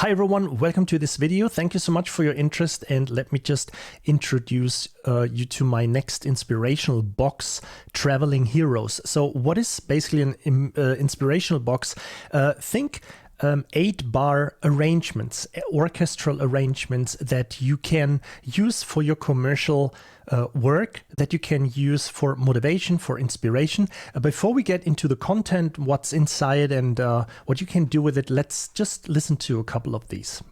Hi everyone, welcome to this video. Thank you so much for your interest, and let me just introduce you to my next inspirational box, Traveling Heroes. So what is basically an inspirational box? Think 8-bar arrangements, orchestral arrangements that you can use for your commercial work, that you can use for motivation, for inspiration. Before we get into the content, what's inside and what you can do with it, let's just listen to a couple of these.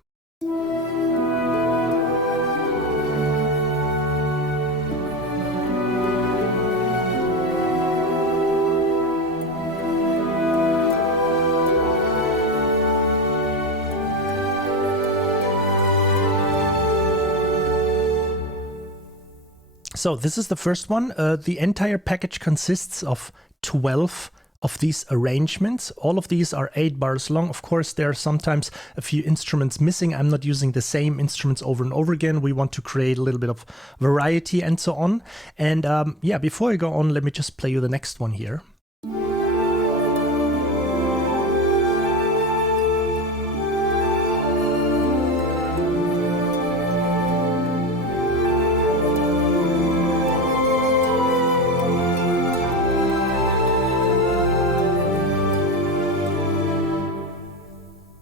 So this is the first one. The entire package consists of 12 of these arrangements. All of these are 8 bars long. Of course, there are sometimes a few instruments missing. I'm not using the same instruments over and over again. We want to create a little bit of variety and so on. And yeah, before I go on, let me just play you the next one here.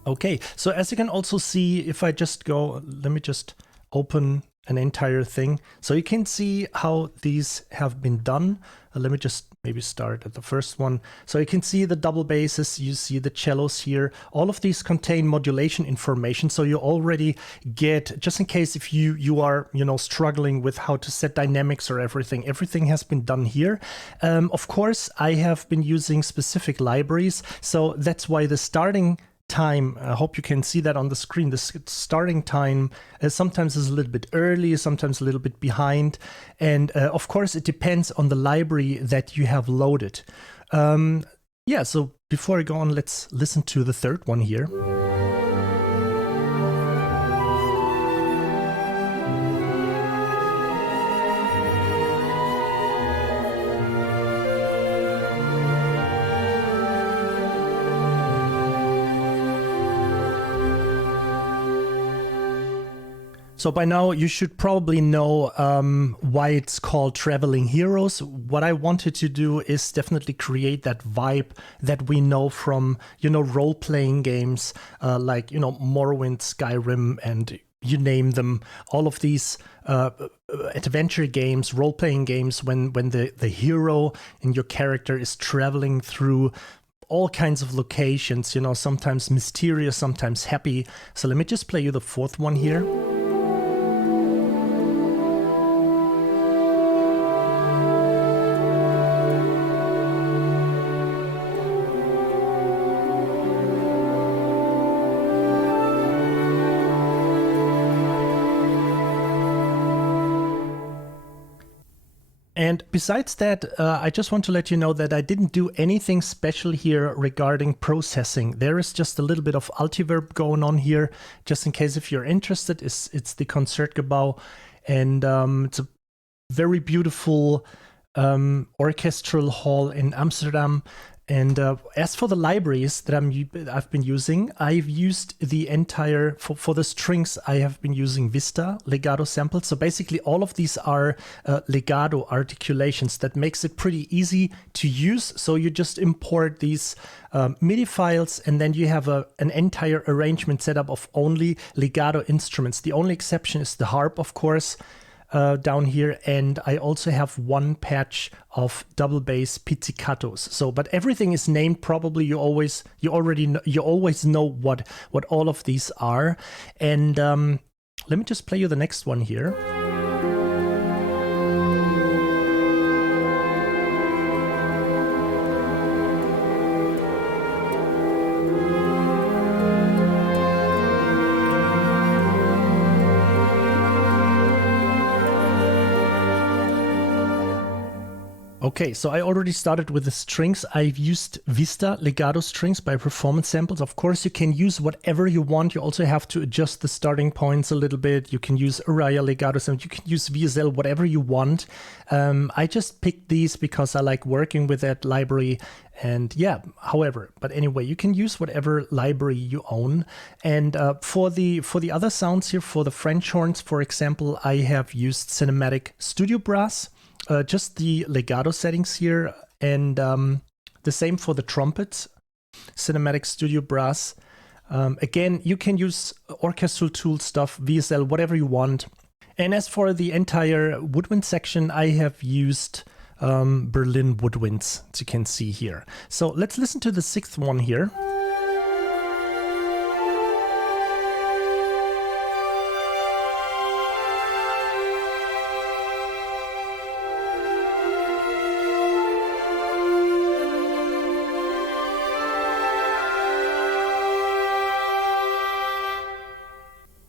Okay, so as you can also see, if I just go, let me just open an entire thing. So you can see how these have been done. Let me just maybe start at the first one. So you can see the double basses, you see the cellos here. All of these contain modulation information. So you already get, just in case if you are, struggling with how to set dynamics or everything has been done here. Of course, I have been using specific libraries. So that's why the starting time, I hope you can see that on the screen, the starting time sometimes is a little bit early, sometimes a little bit behind, and of course it depends on the library that you have loaded. Yeah, so before I go on, let's listen to the third one here. So by now you should probably know why it's called Traveling Heroes. What I wanted to do is definitely create that vibe that we know from, role-playing games like, Morrowind, Skyrim, and you name them. All of these adventure games, role-playing games, when the hero and your character is traveling through all kinds of locations, sometimes mysterious, sometimes happy. So let me just play you the fourth one here. And besides that, I just want to let you know that I didn't do anything special here regarding processing. There is just a little bit of Altiverb going on here, just in case if you're interested. It's the Concertgebouw, and it's a very beautiful orchestral hall in Amsterdam. And as for the libraries that I've been using, I've used the entire, for the strings, I have been using Vista legato samples. So basically all of these are legato articulations. That makes it pretty easy to use. So you just import these MIDI files, and then you have an entire arrangement set up of only legato instruments. The only exception is the harp, of course, down here, and I also have one patch of double bass pizzicatos. So, but everything is named. Probably you always know what all of these are. And let me just play you the next one here. Okay, so I already started with the strings. I've used Vista legato strings by Performance Samples. Of course, you can use whatever you want. You also have to adjust the starting points a little bit. You can use Araya legato samples. You can use VSL, whatever you want. I just picked these because I like working with that library. And yeah, however, but anyway, you can use whatever library you own. And for the other sounds here, for the French horns, for example, I have used Cinematic Studio Brass. Just the legato settings here, and the same for the trumpets, Cinematic Studio Brass. Again, you can use orchestral tool stuff, VSL, whatever you want. And as for the entire woodwind section, I have used Berlin woodwinds, as you can see here. So let's listen to the sixth one here.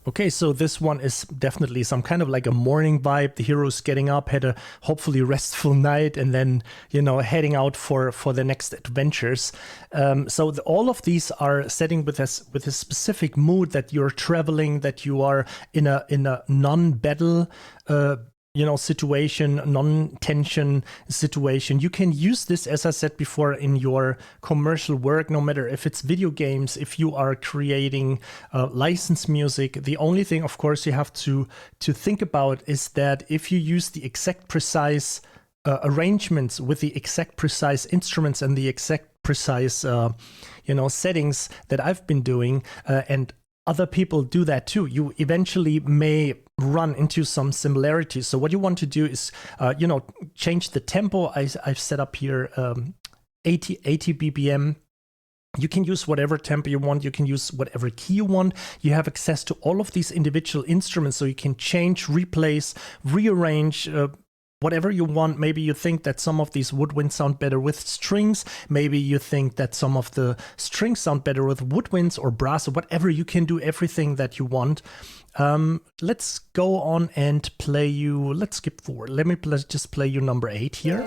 Okay, so this one is definitely some kind of like a morning vibe. The hero's getting up, had a hopefully restful night, and then, you know, heading out for the next adventures. So all of these are setting with a specific mood, that you're traveling, that you are in a non-battle situation, non-tension situation. You can use this, as I said before, in your commercial work, no matter if it's video games, if you are creating licensed music. The only thing, of course, you have to think about is that if you use the exact precise arrangements with the exact precise instruments and the exact precise settings that I've been doing, and other people do that too, you eventually may run into some similarities. So what you want to do is, change the tempo. I've set up here 80 BPM. You can use whatever tempo you want. You can use whatever key you want. You have access to all of these individual instruments, so you can change, replace, rearrange, whatever you want. Maybe you think that some of these woodwinds sound better with strings. Maybe you think that some of the strings sound better with woodwinds or brass or whatever. You can do everything that you want. Let's go on and play you. Let's skip forward. Let me just play you number 8 here.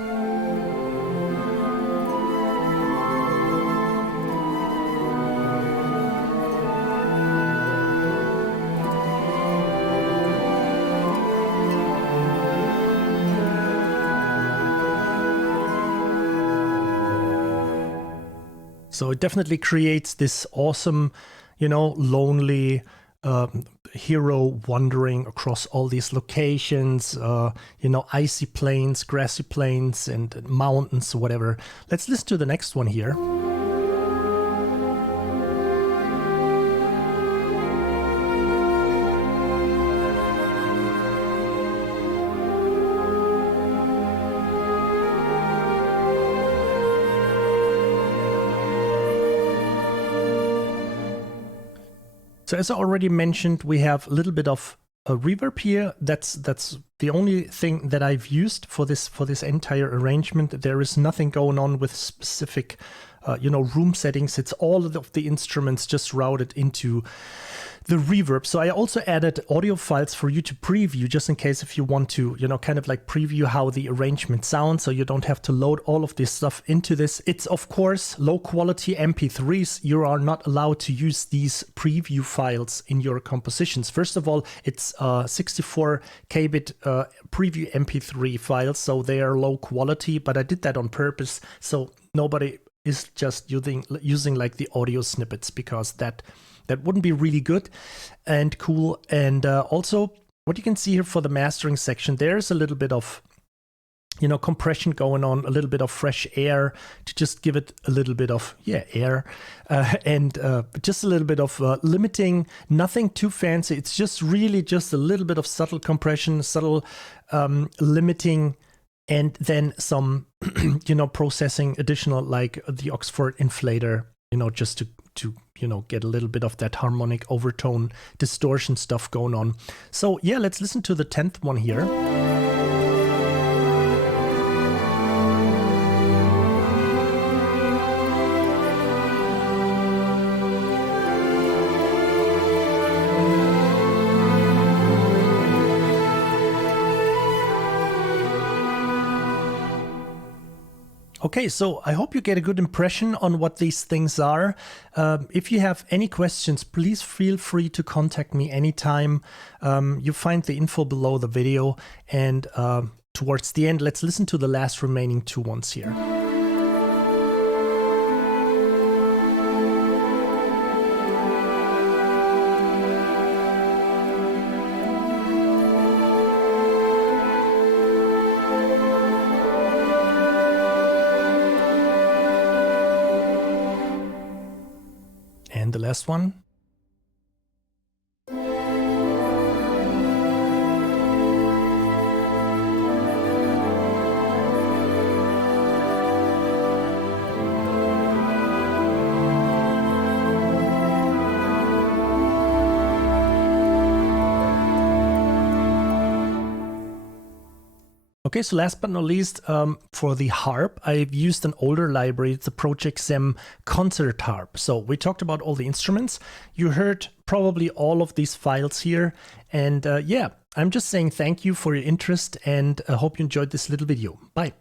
So it definitely creates this awesome, lonely hero wandering across all these locations, icy plains, grassy plains, and mountains, whatever. Let's listen to the next one here. So as I already mentioned, we have a little bit of a reverb here. That's the only thing that I've used for this entire arrangement. There is nothing going on with specific, room settings. It's all of the instruments just routed into the reverb. So I also added audio files for you to preview, just in case if you want to, kind of like preview how the arrangement sounds, so you don't have to load all of this stuff into this. It's of course low quality MP3s. You are not allowed to use these preview files in your compositions. First of all, it's 64 kbit preview MP3 files, so they are low quality, but I did that on purpose so nobody is just using like the audio snippets, because that wouldn't be really good and cool. And also what you can see here for the mastering section, there's a little bit of compression going on, a little bit of fresh air to just give it a little bit of air, and just a little bit of limiting. Nothing too fancy. It's just really just a little bit of subtle compression, subtle limiting, and then some processing additional, like the Oxford inflator, just to get a little bit of that harmonic overtone distortion stuff going on. So yeah, let's listen to the 10th one here. Okay, so I hope you get a good impression on what these things are. If you have any questions, please feel free to contact me anytime. You find the info below the video, and towards the end, let's listen to the last remaining 2 ones here. And the last one. Okay, so last but not least, for the harp, I've used an older library. It's the Project Sem concert harp. So we talked about all the instruments. You heard probably all of these files here. And yeah, I'm just saying thank you for your interest, and I hope you enjoyed this little video. Bye.